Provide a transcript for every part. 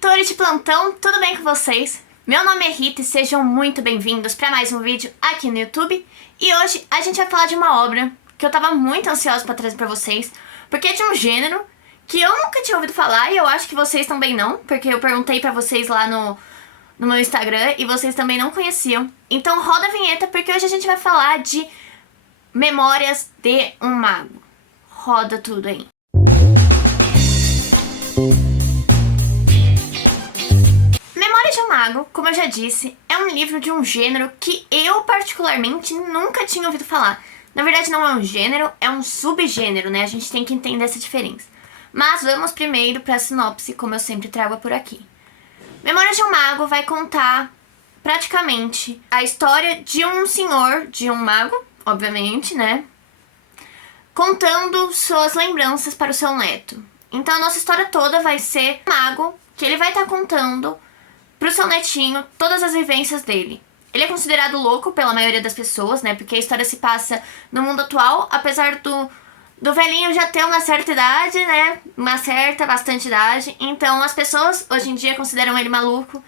leitores de plantão, tudo bem com vocês? Meu nome é Rita e sejam muito bem-vindos para mais um vídeo aqui no YouTube. E hoje a gente vai falar de uma obra que eu tava muito ansiosa para trazer para vocês, porque é de um gênero que eu nunca tinha ouvido falar e eu acho que vocês também não, porque eu perguntei para vocês lá no meu Instagram e vocês também não conheciam. Então roda a vinheta porque hoje a gente vai falar de Memórias de um Mago. Roda tudo aí. Memórias de um Mago, como eu já disse, é um livro de um gênero que eu particularmente nunca tinha ouvido falar. Na verdade não é um gênero, é um subgênero, né? A gente tem que entender essa diferença. Mas vamos primeiro para a sinopse, como eu sempre trago por aqui. Memórias de um Mago vai contar praticamente a história de um senhor, de um mago, obviamente, né? Contando suas lembranças para o seu neto. Então a nossa história toda vai ser um mago que ele vai estar contando pro seu netinho todas as vivências dele. Ele é considerado louco pela maioria das pessoas, né? Porque a história se passa no mundo atual, apesar do velhinho já ter uma certa idade, né? Bastante idade. Então as pessoas hoje em dia consideram ele maluco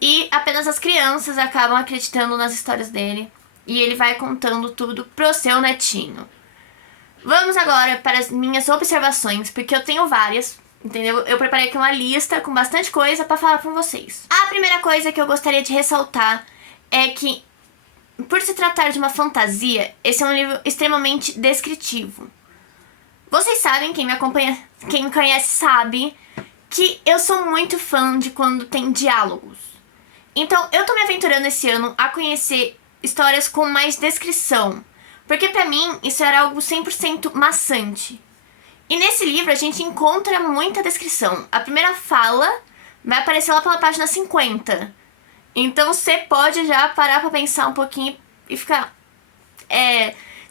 e apenas as crianças acabam acreditando nas histórias dele. E ele vai contando tudo pro seu netinho. Vamos agora para as minhas observações, porque eu tenho várias, entendeu? Eu preparei aqui uma lista com bastante coisa pra falar com vocês. A primeira coisa que eu gostaria de ressaltar é que, por se tratar de uma fantasia, esse é um livro extremamente descritivo. Vocês sabem, quem me acompanha, quem me conhece sabe que eu sou muito fã de quando tem diálogos. Então, eu tô me aventurando esse ano a conhecer histórias com mais descrição, porque pra mim isso era algo 100% maçante. E nesse livro a gente encontra muita descrição. A primeira fala vai aparecer lá pela página 50. Então você pode já parar pra pensar um pouquinho e ficar...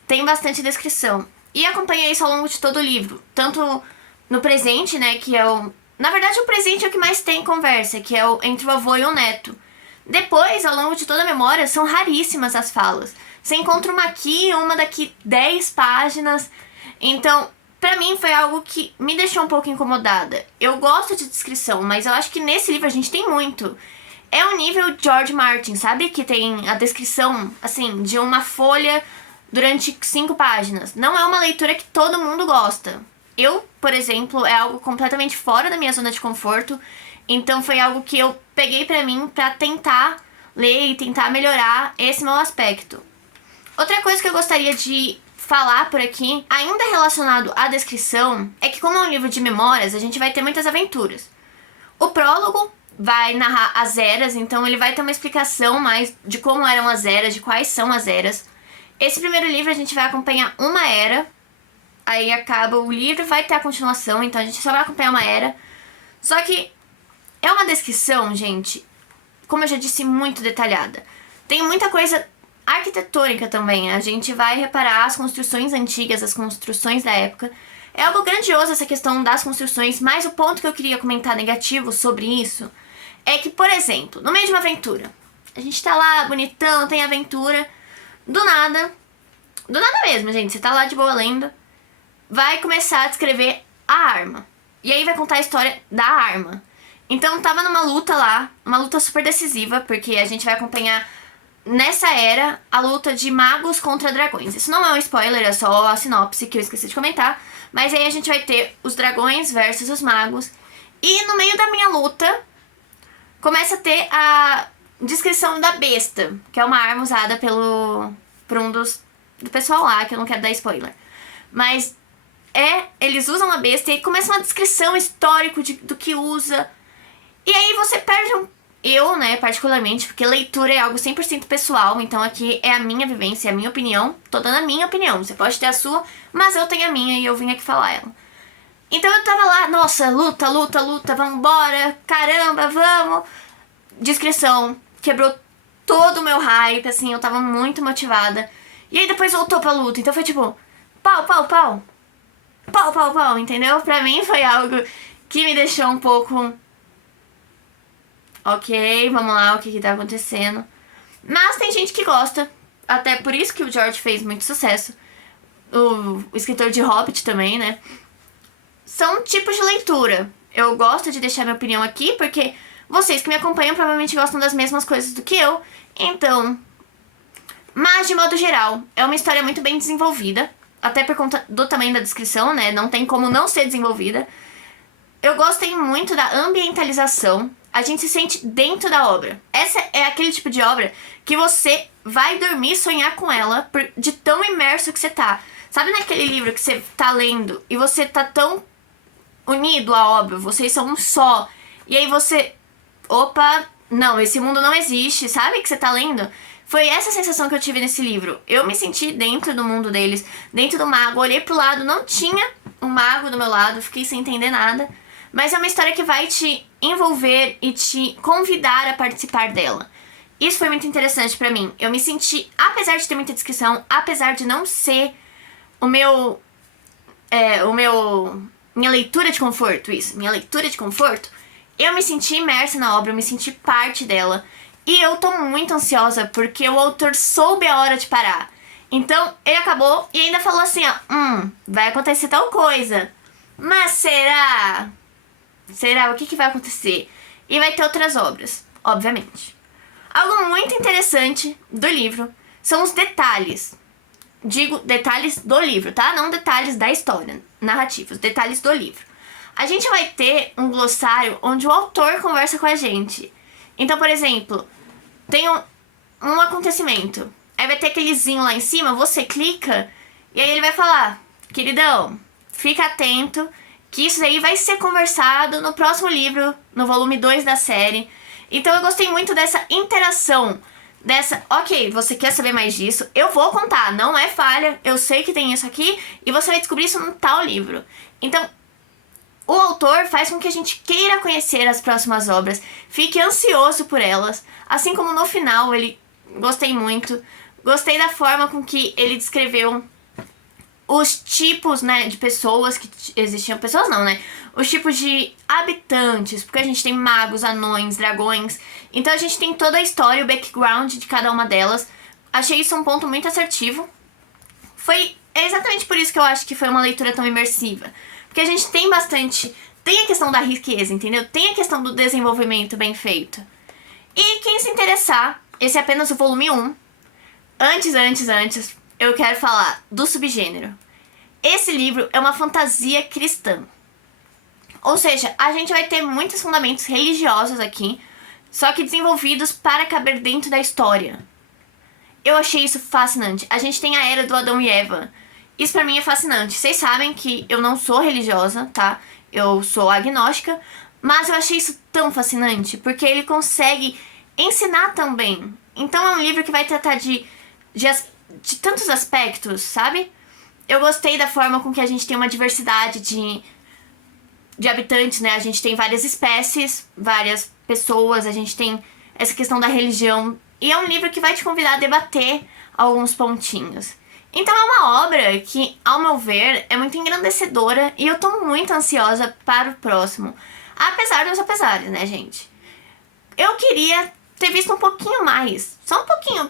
tem bastante descrição. E acompanhei isso ao longo de todo o livro. Tanto no presente, né, que é o... Na verdade o presente é o que mais tem conversa, que é o entre o avô e o neto. Depois, ao longo de toda a memória, são raríssimas as falas. Você encontra uma aqui, uma daqui 10 páginas. Então, pra mim foi algo que me deixou um pouco incomodada. Eu gosto de descrição, mas eu acho que nesse livro a gente tem muito. É um nível George Martin, sabe? Que tem a descrição, assim, de uma folha durante 5 páginas. Não é uma leitura que todo mundo gosta. Eu, por exemplo, é algo completamente fora da minha zona de conforto. Então foi algo que eu peguei pra mim pra tentar ler e tentar melhorar esse meu aspecto. Outra coisa que eu gostaria de falar por aqui, ainda relacionado à descrição, é que como é um livro de memórias, a gente vai ter muitas aventuras. O prólogo vai narrar as eras, então ele vai ter uma explicação mais de como eram as eras, de quais são as eras. Esse primeiro livro a gente vai acompanhar uma era, aí acaba o livro, vai ter a continuação, então a gente só vai acompanhar uma era. Só que é uma descrição, gente, como eu já disse, muito detalhada. Tem muita coisa arquitetônica também. A gente vai reparar as construções antigas, as construções da época. É algo grandioso essa questão das construções, mas o ponto que eu queria comentar negativo sobre isso é que, por exemplo, no meio de uma aventura, a gente tá lá bonitão, tem aventura, do nada mesmo, gente, você tá lá de boa lendo, vai começar a descrever a arma. E aí vai contar a história da arma. Então tava numa luta lá, uma luta super decisiva, porque a gente vai acompanhar nessa era a luta de magos contra dragões. Isso não é um spoiler, é só a sinopse que eu esqueci de comentar. Mas aí a gente vai ter os dragões versus os magos. E no meio da minha luta, começa a ter a descrição da besta, que é uma arma usada por um do pessoal lá, que eu não quero dar spoiler. Mas eles usam a besta e aí começa uma descrição histórica do que usa. E aí você perde eu, né, particularmente, porque leitura é algo 100% pessoal, então aqui é a minha vivência, é a minha opinião, tô dando a minha opinião, você pode ter a sua, mas eu tenho a minha e eu vim aqui falar ela. Então eu tava lá, nossa, luta, vambora, caramba, vamos. Descrição, quebrou todo o meu hype, assim, eu tava muito motivada. E aí depois voltou pra luta, então foi tipo, pau, entendeu? Pra mim foi algo que me deixou um pouco... Ok, vamos lá, o que tá acontecendo. Mas tem gente que gosta. Até por isso que o George fez muito sucesso. O escritor de Hobbit também, né? São tipos de leitura. Eu gosto de deixar minha opinião aqui, porque vocês que me acompanham provavelmente gostam das mesmas coisas do que eu. Então, mas de modo geral, é uma história muito bem desenvolvida. Até por conta do tamanho da descrição, né? Não tem como não ser desenvolvida. Eu gostei muito da ambientalização. A gente se sente dentro da obra. Essa é aquele tipo de obra que você vai dormir e sonhar com ela de tão imerso que você tá. Sabe naquele livro que você tá lendo e você tá tão unido à obra, vocês são um só. E aí você... Opa, não, esse mundo não existe, sabe que você tá lendo? Foi essa sensação que eu tive nesse livro. Eu me senti dentro do mundo deles, dentro do mago. Olhei pro lado, não tinha um mago do meu lado, fiquei sem entender nada. Mas é uma história que vai te envolver e te convidar a participar dela. Isso foi muito interessante pra mim. Eu me senti, apesar de ter muita descrição, apesar de não ser minha leitura de conforto, minha leitura de conforto, eu me senti imersa na obra, eu me senti parte dela. E eu tô muito ansiosa porque o autor soube a hora de parar. Então, ele acabou e ainda falou assim, ó, vai acontecer tal coisa. Mas será? Será? O que vai acontecer? E vai ter outras obras, obviamente. Algo muito interessante do livro são os detalhes. Digo detalhes do livro, tá? Não detalhes da história narrativa, os detalhes do livro. A gente vai ter um glossário onde o autor conversa com a gente. Então, por exemplo, tem um acontecimento. Aí vai ter aquelezinho lá em cima, você clica e aí ele vai falar, queridão, fica atento que isso aí vai ser conversado no próximo livro, no volume 2 da série. Então eu gostei muito dessa interação, ok, você quer saber mais disso? Eu vou contar, não é falha, eu sei que tem isso aqui e você vai descobrir isso num tal livro. Então, o autor faz com que a gente queira conhecer as próximas obras, fique ansioso por elas, assim como no final gostei muito, gostei da forma com que ele descreveu os tipos, né, de pessoas que existiam, pessoas não, né, os tipos de habitantes, porque a gente tem magos, anões, dragões, então a gente tem toda a história, o background de cada uma delas. Achei isso um ponto muito assertivo. É exatamente por isso que eu acho que foi uma leitura tão imersiva. Porque a gente tem bastante... Tem a questão da riqueza, entendeu? Tem a questão do desenvolvimento bem feito. E quem se interessar, esse é apenas o volume 1. Antes, eu quero falar do subgênero. Esse livro é uma fantasia cristã. Ou seja, a gente vai ter muitos fundamentos religiosos aqui, só que desenvolvidos para caber dentro da história. Eu achei isso fascinante. A gente tem a era do Adão e Eva. Isso pra mim é fascinante. Vocês sabem que eu não sou religiosa, tá? Eu sou agnóstica, mas eu achei isso tão fascinante, porque ele consegue ensinar também. Então é um livro que vai tratar de tantos aspectos, sabe? Eu gostei da forma com que a gente tem uma diversidade de habitantes, né? A gente tem várias espécies, várias pessoas, a gente tem essa questão da religião. E é um livro que vai te convidar a debater alguns pontinhos. Então é uma obra que, ao meu ver, é muito engrandecedora e eu tô muito ansiosa para o próximo. Apesar dos apesares, né, gente? Eu queria ter visto um pouquinho mais, só um pouquinho,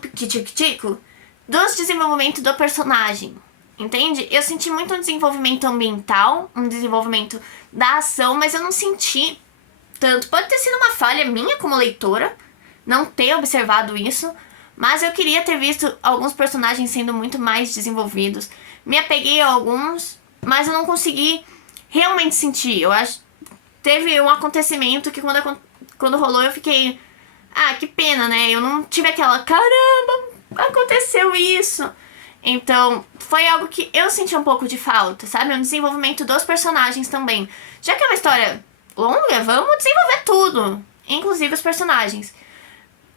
tico, do desenvolvimento do personagem, entende? Eu senti muito um desenvolvimento ambiental, um desenvolvimento da ação, mas eu não senti tanto. Pode ter sido uma falha minha como leitora, não ter observado isso, mas eu queria ter visto alguns personagens sendo muito mais desenvolvidos. Me apeguei a alguns, mas eu não consegui realmente sentir. Eu acho teve um acontecimento que quando rolou eu fiquei... que pena, né? Eu não tive aquela... Caramba, aconteceu isso. Então, foi algo que eu senti um pouco de falta, sabe? Um desenvolvimento dos personagens também. Já que é uma história longa, vamos desenvolver tudo. Inclusive os personagens.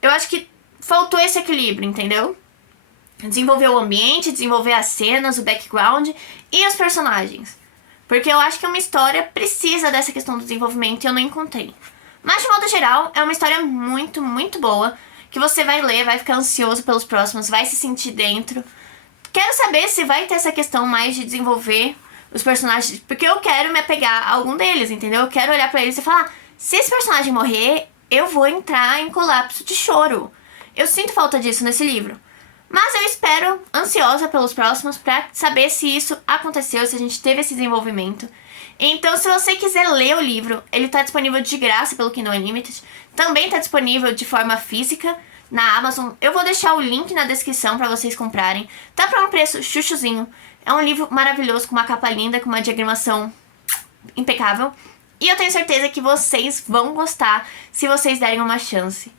Eu acho que faltou esse equilíbrio, entendeu? Desenvolver o ambiente, desenvolver as cenas, o background e os personagens. Porque eu acho que uma história precisa dessa questão do desenvolvimento e eu não encontrei. Mas, de modo geral, é uma história muito, muito boa, que você vai ler, vai ficar ansioso pelos próximos, vai se sentir dentro. Quero saber se vai ter essa questão mais de desenvolver os personagens, porque eu quero me apegar a algum deles, entendeu? Eu quero olhar pra eles e falar, se esse personagem morrer, eu vou entrar em colapso de choro. Eu sinto falta disso nesse livro. Mas eu espero, ansiosa pelos próximos, pra saber se isso aconteceu, se a gente teve esse desenvolvimento. Então, se você quiser ler o livro, ele tá disponível de graça pelo Kindle Unlimited. Também tá disponível de forma física na Amazon. Eu vou deixar o link na descrição pra vocês comprarem. Tá por um preço chuchuzinho. É um livro maravilhoso, com uma capa linda, com uma diagramação impecável. E eu tenho certeza que vocês vão gostar se vocês derem uma chance.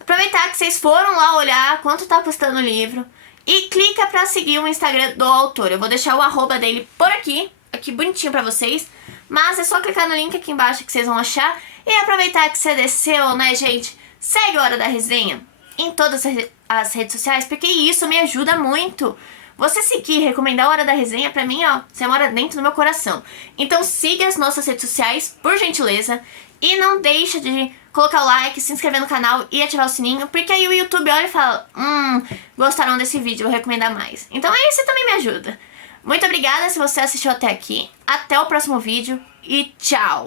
Aproveitar que vocês foram lá olhar quanto tá custando o livro. E clica pra seguir o Instagram do autor. Eu vou deixar o arroba dele por aqui bonitinho pra vocês. Mas é só clicar no link aqui embaixo que vocês vão achar. E aproveitar que você desceu, né, gente? Segue a Hora da Resenha em todas as redes sociais, porque isso me ajuda muito. Você seguir e recomendar a Hora da Resenha, pra mim, ó, você mora dentro do meu coração. Então siga as nossas redes sociais, por gentileza. E não deixa de colocar o like, se inscrever no canal e ativar o sininho, porque aí o YouTube olha e fala, gostaram desse vídeo, vou recomendar mais. Então aí você também me ajuda. Muito obrigada se você assistiu até aqui. Até o próximo vídeo e tchau!